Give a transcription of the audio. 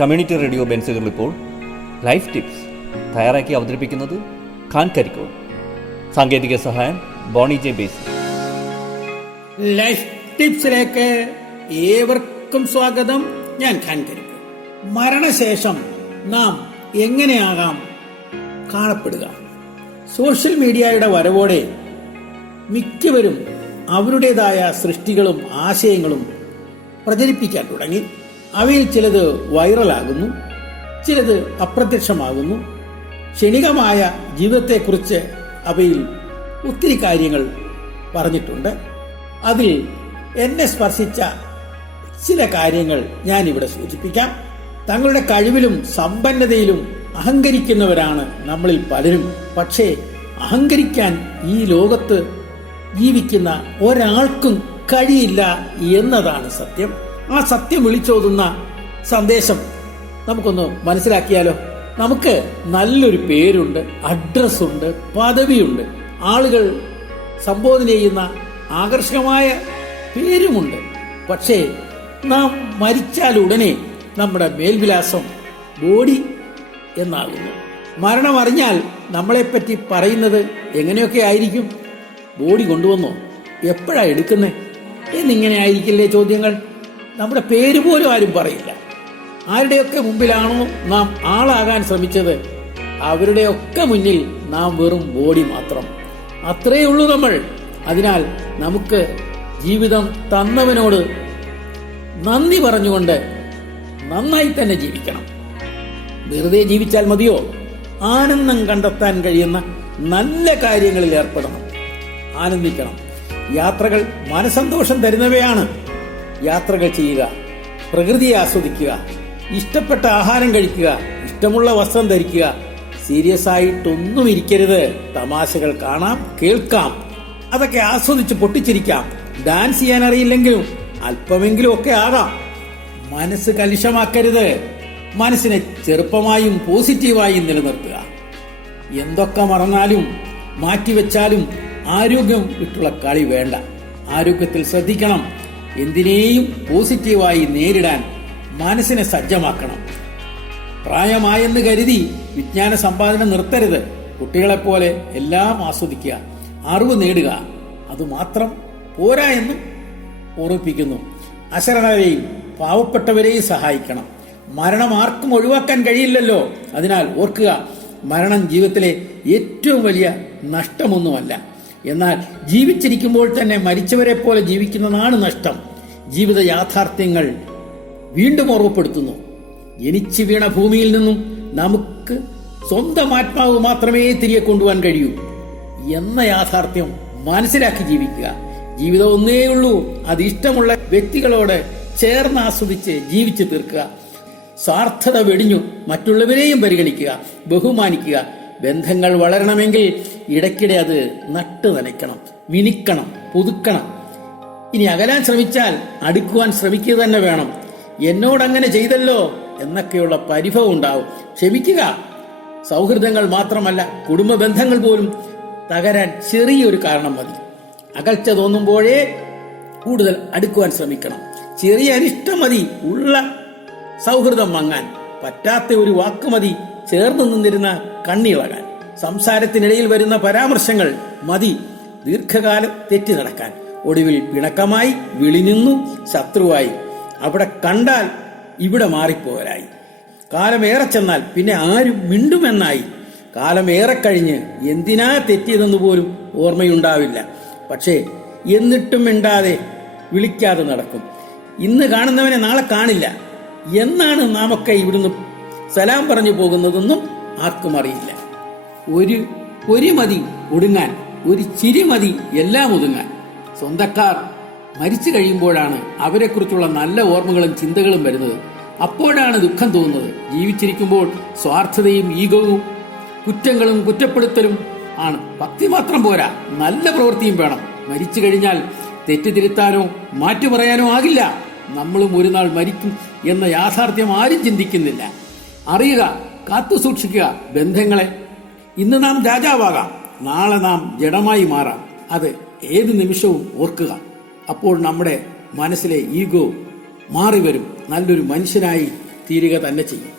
Community radio ബെൻസുകൾ ഇപ്പോൾ life tips തയ്യാറാക്കി അവതരിപ്പിക്കുന്നത് ഖാൻ കരിക്കോൾ. സാങ്കേതിക സഹായം ബോണി ജെ ബേസ്. ലൈഫ് ടിപ്സിലേക്ക് ഏവർക്കും സ്വാഗതം. ഞാൻ ഖാൻ കരിക്കോൾ. മരണശേഷം നാം എങ്ങനെയാകാം കാണപ്പെടുക? സോഷ്യൽ മീഡിയയുടെ വരവോടെ മിക്കവരും അവരുടേതായ സൃഷ്ടികളും ആശയങ്ങളും പ്രചരിപ്പിക്കാൻ തുടങ്ങി. അവയിൽ ചിലത് വൈറലാകുന്നു, ചിലത് അപ്രത്യക്ഷമാകുന്നു. ക്ഷണികമായ ജീവിതത്തെക്കുറിച്ച് അവയിൽ ഒത്തിരി കാര്യങ്ങൾ പറഞ്ഞിട്ടുണ്ട്. അതിൽ എന്നെ സ്പർശിച്ച ചില കാര്യങ്ങൾ ഞാനിവിടെ സൂചിപ്പിക്കാം. തങ്ങളുടെ കഴിവിലും സമ്പന്നതയിലും അഹങ്കരിക്കുന്നവരാണ് നമ്മളിൽ പലരും. പക്ഷേ അഹങ്കരിക്കാൻ ഈ ലോകത്ത് ജീവിക്കുന്ന ഒരാൾക്കും കഴിയില്ല എന്നതാണ് സത്യം. ആ സത്യം വിളിച്ചോതുന്ന സന്ദേശം നമുക്കൊന്ന് മനസ്സിലാക്കിയാലോ? നമുക്ക് നല്ലൊരു പേരുണ്ട്, അഡ്രസ്സുണ്ട്, പദവിയുണ്ട്, ആളുകൾ സംബോധന ചെയ്യുന്ന ആകർഷകമായ പേരുമുണ്ട്. പക്ഷേ നാം മരിച്ചാൽ ഉടനെ നമ്മുടെ മേൽവിലാസം ബോഡി എന്നാകുന്നു. മരണം അറിഞ്ഞാൽ നമ്മളെപ്പറ്റി പറയുന്നത് എങ്ങനെയൊക്കെ ആയിരിക്കും? ബോഡി കൊണ്ടുവന്നോ? എപ്പോഴാ എടുക്കുന്നേ? എന്നിങ്ങനെ ആയിരിക്കില്ലേ ചോദ്യങ്ങൾ. നമ്മുടെ പേര് പോലും ആരും പറയില്ല. ആരുടെയൊക്കെ മുമ്പിലാണോ നാം ആളാകാൻ ശ്രമിച്ചത്, അവരുടെയൊക്കെ മുന്നിൽ നാം വെറും ബോഡി മാത്രം. അത്രയേ ഉള്ളൂ നമ്മൾ. അതിനാൽ നമുക്ക് ജീവിതം തന്നവനോട് നന്ദി പറഞ്ഞുകൊണ്ട് നന്നായി തന്നെ ജീവിക്കണം. വെറുതെ ജീവിച്ചാൽ മതിയോ? ആനന്ദം കണ്ടെത്താൻ കഴിയുന്ന നല്ല കാര്യങ്ങളിൽ ഏർപ്പെടണം, ആനന്ദിക്കണം. യാത്രകൾ മനസന്തോഷം തരുന്നവയാണ്. യാത്രകൾ ചെയ്യുക, പ്രകൃതിയെ ആസ്വദിക്കുക, ഇഷ്ടപ്പെട്ട ആഹാരം കഴിക്കുക, ഇഷ്ടമുള്ള വസ്ത്രം ധരിക്കുക. സീരിയസ് ആയിട്ടൊന്നും ഇരിക്കരുത്. തമാശകൾ കാണാം, കേൾക്കാം, അതൊക്കെ ആസ്വദിച്ച് പൊട്ടിച്ചിരിക്കാം. ഡാൻസ് ചെയ്യാൻ അറിയില്ലെങ്കിലും അല്പമെങ്കിലും ഒക്കെ ആകാം. മനസ്സ് കലുഷമാക്കരുത്. മനസ്സിനെ ചെറുപ്പമായും പോസിറ്റീവായും നിലനിർത്തുക. എന്തൊക്കെ മറന്നാലും മാറ്റിവെച്ചാലും ആരോഗ്യം വിട്ടുള്ള കളി വേണ്ട. ആരോഗ്യത്തിൽ ശ്രദ്ധിക്കണം. എന്തിനേയും പോസിറ്റീവായി നേരിടാൻ മനസ്സിനെ സജ്ജമാക്കണം. പ്രായമായെന്ന് കരുതി വിജ്ഞാന സമ്പാദനം നിർത്തരുത്. കുട്ടികളെപ്പോലെ എല്ലാം ആസ്വദിക്കുക, അറിവ് നേടുക. അതുമാത്രം പോരാ എന്നും ഓർമ്മിപ്പിക്കുന്നു. അശരണരെയും പാവപ്പെട്ടവരെയും സഹായിക്കണം. മരണം ആർക്കും ഒഴിവാക്കാൻ കഴിയില്ലല്ലോ. അതിനാൽ ഓർക്കുക, മരണം ജീവിതത്തിലെ ഏറ്റവും വലിയ നഷ്ടമൊന്നുമല്ല. എന്നാൽ ജീവിച്ചിരിക്കുമ്പോൾ തന്നെ മരിച്ചവരെ പോലെ ജീവിക്കുന്നതാണ് നഷ്ടം. ജീവിത യാഥാർത്ഥ്യങ്ങൾ വീണ്ടും ഓർമ്മപ്പെടുത്തുന്നു. ജനിച്ചു വീണ ഭൂമിയിൽ നിന്നും നമുക്ക് സ്വന്തം ആത്മാവ് മാത്രമേ തിരികെ കൊണ്ടുപോകാൻ കഴിയൂ എന്ന യാഥാർത്ഥ്യം മനസ്സിലാക്കി ജീവിക്കുക. ജീവിതം ഒന്നേ ഉള്ളൂ. അത് ഇഷ്ടമുള്ള വ്യക്തികളോട് ചേർന്ന് ആസ്വദിച്ച് ജീവിച്ചു തീർക്കുക. സ്വാർത്ഥത വെടിഞ്ഞു മറ്റുള്ളവരെയും പരിഗണിക്കുക, ബഹുമാനിക്കുക. ബന്ധങ്ങൾ വളരണമെങ്കിൽ ഇടയ്ക്കിടെ അത് നട്ടു നനയ്ക്കണം, മിനിക്കണം, പുതുക്കണം. ഇനി അകലാൻ ശ്രമിച്ചാൽ അടുക്കുവാൻ ശ്രമിക്കുക തന്നെ വേണം. എന്നോടങ്ങനെ ചെയ്തല്ലോ എന്നൊക്കെയുള്ള പരിഭവം ഉണ്ടാവും. ക്ഷമിക്കുക. സൗഹൃദങ്ങൾ മാത്രമല്ല, കുടുംബ ബന്ധങ്ങൾ പോലും തകരാൻ ചെറിയൊരു കാരണം മതി. അകൽച്ച തോന്നുമ്പോഴേ കൂടുതൽ അടുക്കുവാൻ ശ്രമിക്കണം. ചെറിയ അനിഷ്ടം മതി ഉള്ള സൗഹൃദം മങ്ങാൻ. പറ്റാത്ത ഒരു വാക്ക് മതി ചേർന്ന് നിന്നിരുന്ന കണ്ണിളകാൻ. സംസാരത്തിനിടയിൽ വരുന്ന പരാമർശങ്ങൾ മതി ദീർഘകാലം തെറ്റി നടക്കാൻ. ഒടുവിൽ പിണക്കമായി, വിളിനിന്നു ശത്രുവായി. അവിടെ കണ്ടാൽ ഇവിടെ മാറിപ്പോരായി. കാലമേറെ ചെന്നാൽ പിന്നെ ആരും മിണ്ടുമെന്നായി. കാലമേറെ കഴിഞ്ഞ് എന്തിനാ തെറ്റിയതെന്ന് പോലും ഓർമ്മയുണ്ടാവില്ല. പക്ഷേ എന്നിട്ടും മിണ്ടാതെ വിളിക്കാതെ നടക്കും. ഇന്ന് കാണുന്നവനെ നാളെ കാണില്ല. എന്നാണ് നാമൊക്കെ ഇവിടുന്ന് സലാം പറഞ്ഞു പോകുന്നതെന്നും ആർക്കും അറിയില്ല. ഒരു മതി ഒടുങ്ങാൻ, ഒരു ചിരി മതി എല്ലാം ഒതുങ്ങാൻ. സ്വന്തക്കാർ മരിച്ചു കഴിയുമ്പോഴാണ് അവരെക്കുറിച്ചുള്ള നല്ല ഓർമ്മകളും ചിന്തകളും വരുന്നത്. അപ്പോഴാണ് ദുഃഖം തോന്നുന്നത്. ജീവിച്ചിരിക്കുമ്പോൾ സ്വാർത്ഥതയും ഈഗോവും കുറ്റങ്ങളും കുറ്റപ്പെടുത്തലും ആണ്. ഭക്തി മാത്രം പോരാ, നല്ല പ്രവൃത്തിയും വേണം. മരിച്ചു കഴിഞ്ഞാൽ തെറ്റ് തിരുത്താനോ മാറ്റു പറയാനോ ആകില്ല. നമ്മളും ഒരു നാൾ മരിക്കും എന്ന യാഥാർത്ഥ്യം ആരും ചിന്തിക്കുന്നില്ല. അറിയുക, കാത്തു സൂക്ഷിക്കുക ബന്ധങ്ങളെ. ഇന്ന് നാം രാജാവാകാം, നാളെ നാം ജഡമായി മാറാം. അത് ഏത് നിമിഷവും ഓർക്കുക. അപ്പോൾ നമ്മുടെ മനസ്സിലെ ഈഗോ മാറി വരും, നല്ലൊരു മനുഷ്യനായി തീരുക തന്നെ ചെയ്യും.